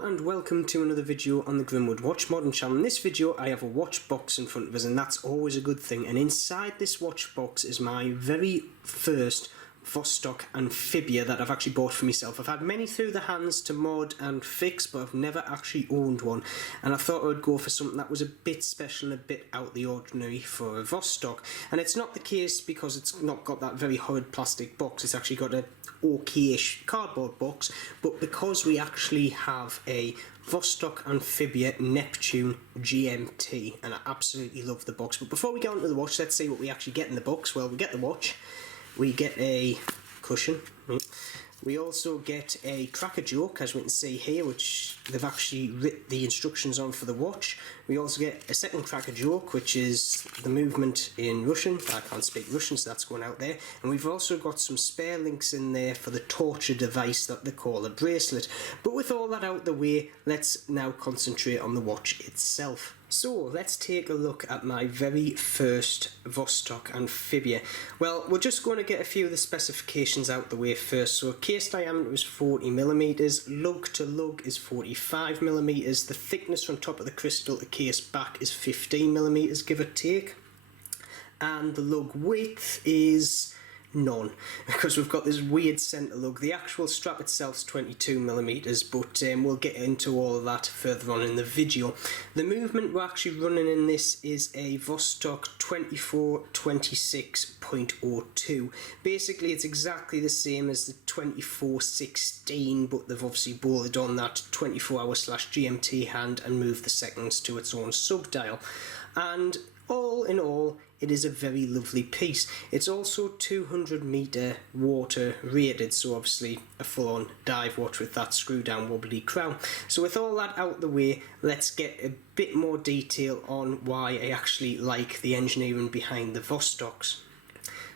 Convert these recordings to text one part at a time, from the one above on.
Hello and welcome to another video on the Grimwood Watch Modding channel. In this video I have a watch box in front of us, and that's always a good thing. And inside this watch box is my very first Vostok Amphibia that I've actually bought for myself. I've had many through the hands to mod and fix, but I've never actually owned one, and I thought I would go for something that was a bit special and a bit out the ordinary for a Vostok. And it's not the case because it's not got that very horrid plastic box. It's actually got a okay-ish cardboard box, but because we actually have a Vostok Amphibia Neptune GMT, and I absolutely love the box. But before we go into the watch, let's see what we actually get in the box. Well, we get the watch, we get a cushion, we also get a tracker joke, as we can see here, which they've actually written the instructions on for the watch. We also get a second tracker joke, which is the movement in Russian. I can't speak Russian, so that's going out there. And we've also got some spare links in there for the torture device that they call a bracelet. But with all that out the way, let's now concentrate on the watch itself. So let's take a look at my very first Vostok Amphibia. Well, we're just going to get a few of the specifications out the way first. So case diameter is 40mm, lug to lug is 45mm, the thickness from top of the crystal to case back is 15mm, give or take, and the lug width is none, because we've got this weird centre lug. The actual strap itself is 22mm, but we'll get into all of that further on in the video. The movement we're actually running in this is a Vostok 2426.02. Basically it's exactly the same as the 2416, but they've obviously bolted on that 24-hour/GMT hand and moved the seconds to its own sub-dial. And all in all, it is a very lovely piece. It's also 200 metre water rated, so obviously a full-on dive watch with that screw-down wobbly crown. So with all that out the way, let's get a bit more detail on why I actually like the engineering behind the Vostoks.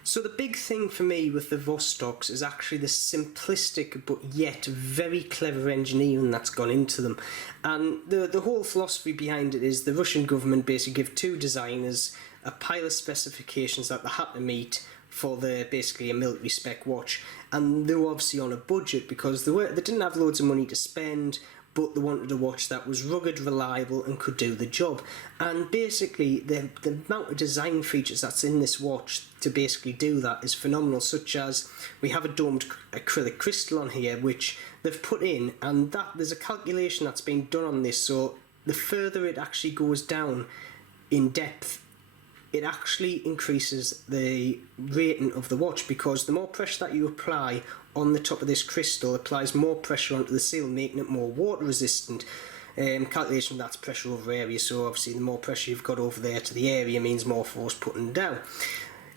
So the big thing for me with the Vostoks is actually the simplistic but yet very clever engineering that's gone into them. And the whole philosophy behind it is the Russian government basically give two designers a pile of specifications that they had to meet for basically a military spec watch. And they were obviously on a budget because they didn't have loads of money to spend, but they wanted a watch that was rugged, reliable and could do the job. And basically the amount of design features that's in this watch to basically do that is phenomenal, such as we have a domed acrylic crystal on here which they've put in, and that there's a calculation that's been done on this, so the further it actually goes down in depth, it actually increases the rating of the watch, because the more pressure that you apply on the top of this crystal applies more pressure onto the seal, making it more water resistant. Calculation that's pressure over area, so obviously the more pressure you've got over there to the area means more force putting down.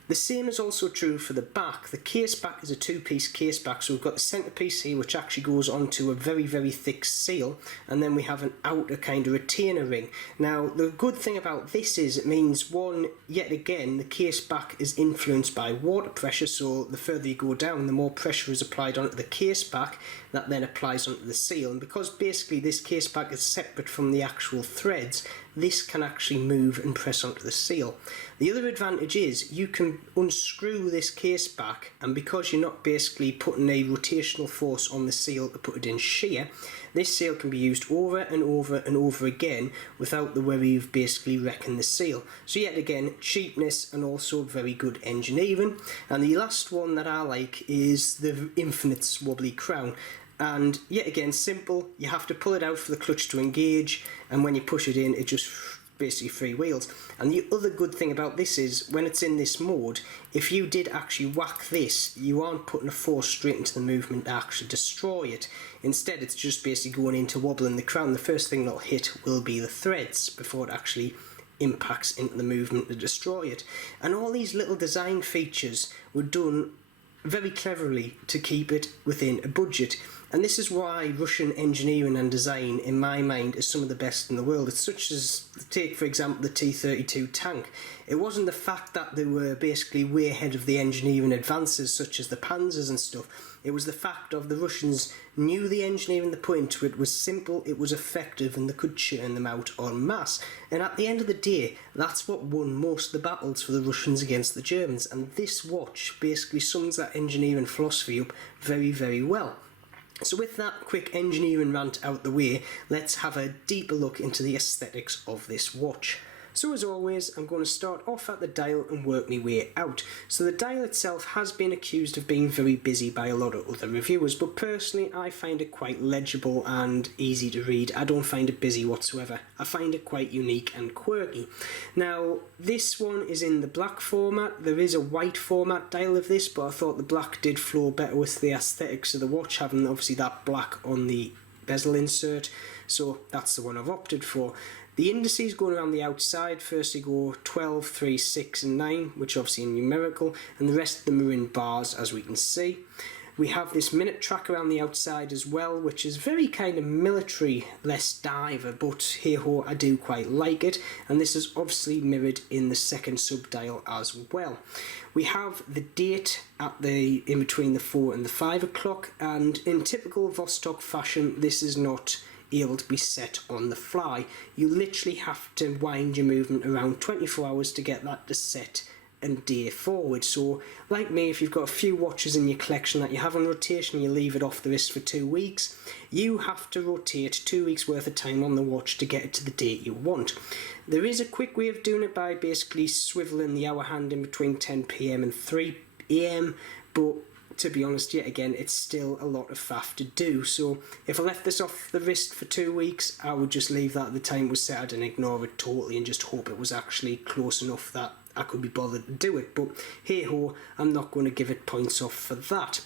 The same is also true for the back. The case back is a two-piece case back, so we've got the centrepiece here which actually goes onto a very thick seal, and then we have an outer kind of retainer ring. Now the good thing about this is it means, one, yet again the case back is influenced by water pressure, so the further you go down the more pressure is applied onto the case back, that then applies onto the seal. And because basically this case back is separate from the actual threads, this can actually move and press onto the seal. The other advantage is you can unscrew this case back, and because you're not basically putting a rotational force on the seal to put it in shear, this seal can be used over and over and over again without the worry of basically wrecking the seal. So yet again, cheapness and also very good engineering. And the last one that I like is the infinite wobbly crown. And yet again, simple, you have to pull it out for the clutch to engage, and when you push it in it just basically freewheels. And the other good thing about this is when it's in this mode, if you did actually whack this, you aren't putting a force straight into the movement to actually destroy it. Instead it's just basically going into wobbling the crown. The first thing that'll hit will be the threads before it actually impacts into the movement to destroy it. And all these little design features were done very cleverly to keep it within a budget. And this is why Russian engineering and design, in my mind, is some of the best in the world. It's such as, take for example the T-32 tank. It wasn't the fact that they were basically way ahead of the engineering advances such as the Panzers and stuff. It was the fact of the Russians knew the engineering they put into it was simple, it was effective, and they could churn them out en masse. And at the end of the day, that's what won most of the battles for the Russians against the Germans. And this watch basically sums that engineering philosophy up very well. So with that quick engineering rant out the way, let's have a deeper look into the aesthetics of this watch. So as always, I'm going to start off at the dial and work my way out. So the dial itself has been accused of being very busy by a lot of other reviewers, but personally I find it quite legible and easy to read. I don't find it busy whatsoever. I find it quite unique and quirky. Now this one is in the black format. There is a white format dial of this, but I thought the black did flow better with the aesthetics of the watch, having obviously that black on the bezel insert, so that's the one I've opted for. The indices going around the outside firstly go 12, 3, 6 and 9, which obviously are numerical, and the rest of them are in bars, as we can see. We have this minute track around the outside as well, which is very kind of military, less diver, but hey ho, I do quite like it, and this is obviously mirrored in the second sub-dial as well. We have the date at the in between the 4 and the 5 o'clock, and in typical Vostok fashion, this is not able to be set on the fly. You literally have to wind your movement around 24 hours to get that to set and day forward. So like me, if you've got a few watches in your collection that you have on rotation, you leave it off the wrist for 2 weeks, you have to rotate 2 weeks worth of time on the watch to get it to the date you want. There is a quick way of doing it by basically swiveling the hour hand in between 10 PM and 3 AM, but to be honest, yet again, it's still a lot of faff to do. So if I left this off the wrist for 2 weeks, I would just leave that at the time it was set and ignore it totally and just hope it was actually close enough that I could be bothered to do it. But hey ho, I'm not going to give it points off for that.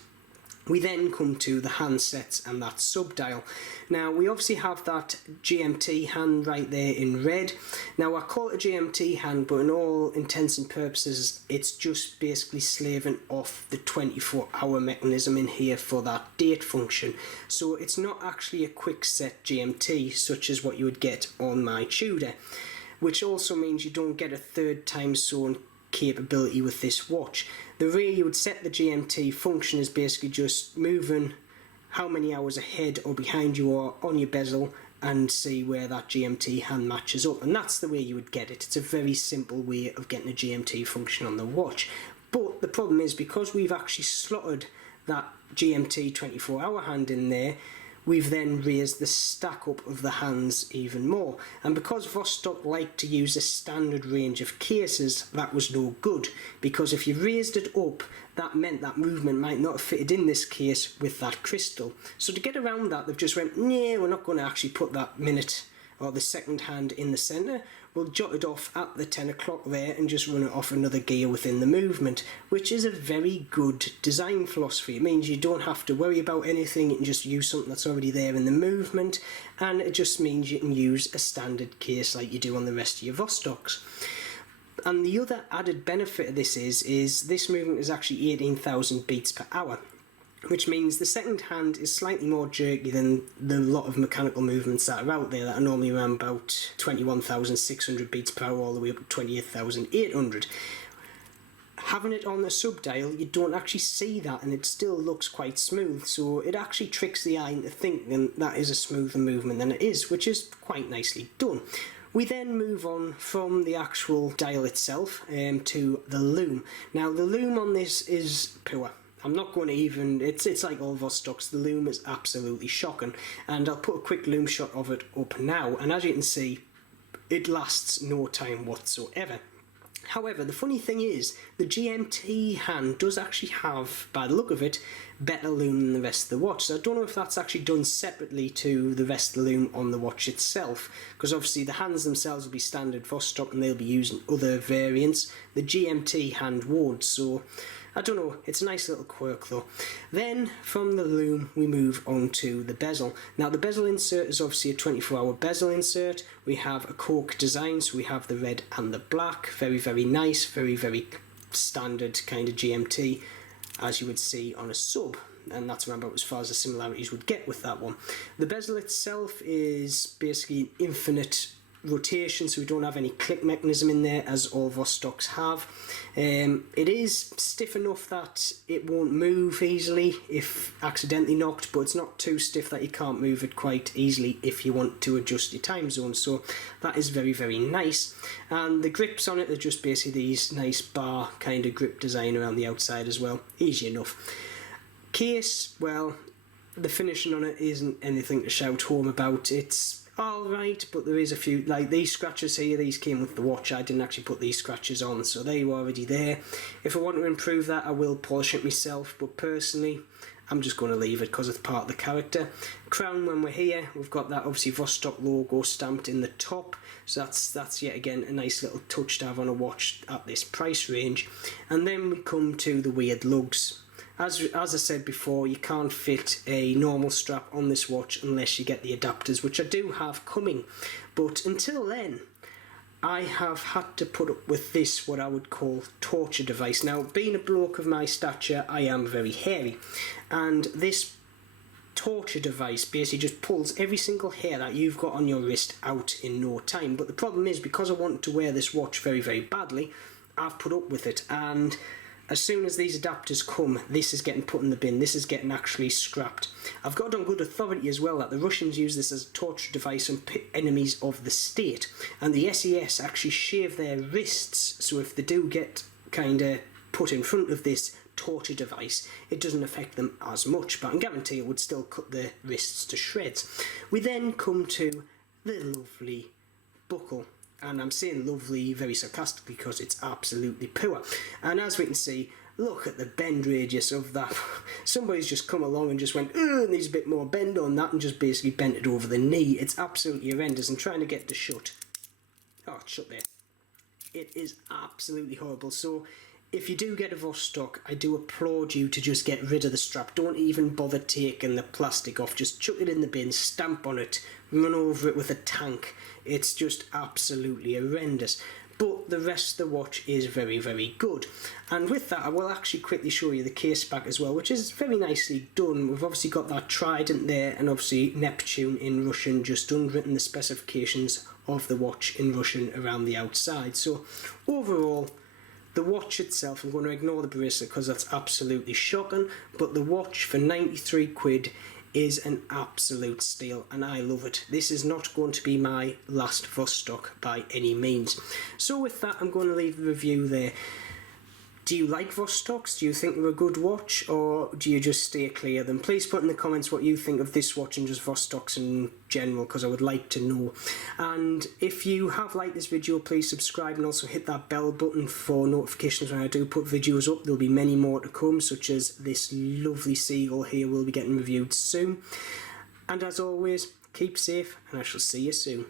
We then come to the handsets and that sub-dial. Now we obviously have that GMT hand right there in red. Now I call it a GMT hand, but in all intents and purposes it's just basically slaving off the 24-hour mechanism in here for that date function. So it's not actually a quick set GMT such as what you would get on my Tudor, which also means you don't get a third time zone capability with this watch. The way you would set the GMT function is basically just moving how many hours ahead or behind you are on your bezel and see where that GMT hand matches up, and that's the way you would get it. It's a very simple way of getting a GMT function on the watch. But the problem is, because we've actually slotted that GMT 24-hour hand in there, we've then raised the stack up of the hands even more. And because Vostok liked to use a standard range of cases, that was no good, because if you raised it up, that meant that movement might not have fitted in this case with that crystal. So to get around that, they've just went, nah, we're not going to actually put that minute or the second hand in the centre. We'll jot it off at the 10 o'clock there and just run it off another gear within the movement, which is a very good design philosophy. It means you don't have to worry about anything, you can just use something that's already there in the movement, and it just means you can use a standard case like you do on the rest of your Vostoks. And the other added benefit of this is this movement is actually 18,000 beats per hour, which means the second hand is slightly more jerky than the lot of mechanical movements that are out there that are normally around about 21,600 beats per hour all the way up to 28,800. Having it on the sub-dial, you don't actually see that, and it still looks quite smooth, so it actually tricks the eye into thinking that is a smoother movement than it is, which is quite nicely done. We then move on from the actual dial itself to the loom. Now the loom on this is poor. I'm not going to even, it's like all Vostoks, the loom is absolutely shocking, and I'll put a quick loom shot of it up now, and as you can see, it lasts no time whatsoever. However, the funny thing is, the GMT hand does actually have, by the look of it, better loom than the rest of the watch. So I don't know if that's actually done separately to the rest of the loom on the watch itself, because obviously the hands themselves will be standard Vostok and they'll be using other variants. The GMT hand won't, so I don't know, it's a nice little quirk though. Then from the loom we move on to the bezel. Now the bezel insert is obviously a 24-hour bezel insert. We have a cork design, so we have the red and the black. Very, very nice, very, very standard kind of GMT as you would see on a sub. And that's around about as far as the similarities would get with that one. The bezel itself is basically infinite rotation, so we don't have any click mechanism in there as all Vostoks have. It is stiff enough that it won't move easily if accidentally knocked, but it's not too stiff that you can't move it quite easily if you want to adjust your time zone, so that is very, very nice. And the grips on it are just basically these nice bar kind of grip design around the outside as well, easy enough. Case, well, The finishing on it isn't anything to shout home about. It's alright, but there is a few, like these scratches here, these came with the watch. I didn't actually put these scratches on, so they were already there. If I want to improve that, I will polish it myself, but personally, I'm just going to leave it because it's part of the character. Crown, when we're here, we've got that obviously Vostok logo stamped in the top, so that's yet again a nice little touch to have on a watch at this price range. And then we come to the weird lugs. As I said before, you can't fit a normal strap on this watch unless you get the adapters, which I do have coming. But until then, I have had to put up with this, what I would call torture device. Now, being a bloke of my stature, I am very hairy, and this torture device basically just pulls every single hair that you've got on your wrist out in no time. But the problem is, because I want to wear this watch very, very badly, I've put up with it, and as soon as these adapters come, this is getting put in the bin, this is getting actually scrapped. I've got it on good authority as well that the Russians use this as a torture device on enemies of the state, and the SES actually shave their wrists, so if they do get kind of put in front of this torture device, it doesn't affect them as much, but I can guarantee it would still cut their wrists to shreds. We then come to the lovely buckle. And I'm saying lovely very sarcastically because it's absolutely poor. And as we can see, look at the bend radius of that. Somebody's just come along and just went, oh, needs a bit more bend on that, and just basically bent it over the knee. It's absolutely horrendous. And trying to get it to shut. Oh, it's shut there. It is absolutely horrible. So if you do get a Vostok, I do applaud you to just get rid of the strap. Don't even bother taking the plastic off. Just chuck it in the bin, stamp on it, run over it with a tank. It's just absolutely horrendous. But the rest of the watch is very, very good. And with that, I will actually quickly show you the case back as well, which is very nicely done. We've obviously got that trident there, and obviously Neptune in Russian, just unwritten the specifications of the watch in Russian around the outside. So overall, the watch itself, I'm going to ignore the bracelet because that's absolutely shocking, but the watch for 93 quid is an absolute steal, and I love it. This is not going to be my last Vostok by any means. So with that, I'm going to leave the review there. Do you like Vostoks? Do you think they're a good watch, or do you just stay clear of them? Please put in the comments what you think of this watch and just Vostoks in general, because I would like to know. And if you have liked this video, please subscribe and also hit that bell button for notifications when I do put videos up. There'll be many more to come, such as this lovely seagull here will be getting reviewed soon. And as always, keep safe, and I shall see you soon.